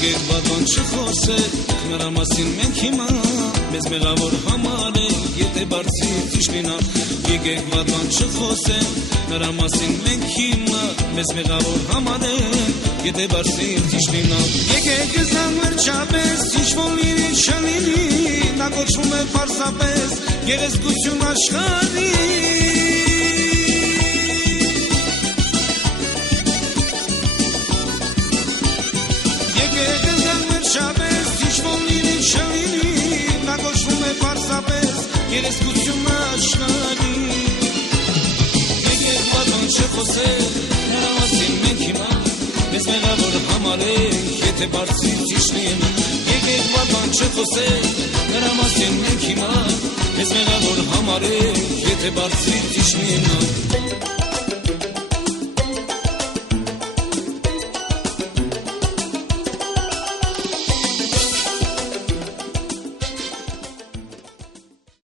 Եկեք բան չխոսենք, նրա մասին մենք հիմա մեզ մեղավոր համարենք, եթե բարձիր ճիշտ լինա։ Եկեք բան չխոսենք, նրա մասին մենք հիմա մեզ մեղավոր համարենք, եթե բարձիր ճիշտ լինա։ Եկեք զանգ վերջապես, ինչ որ լինի չլինի, նա կոչվում է պարզապես գեղեցկություն աշխարհի։ Երեսկություն աշխարհի Եկեք բան չխոսենք, նրա մասին մենք հիմա մեզ մեղավոր համարենք, եթե բարձիր ճիշտ լինի։ Եկեք բան չխոսենք, նրա մասին մենք հիմա մեզ մեղավոր համարենք, եթե բարձիր ճիշտ լինի։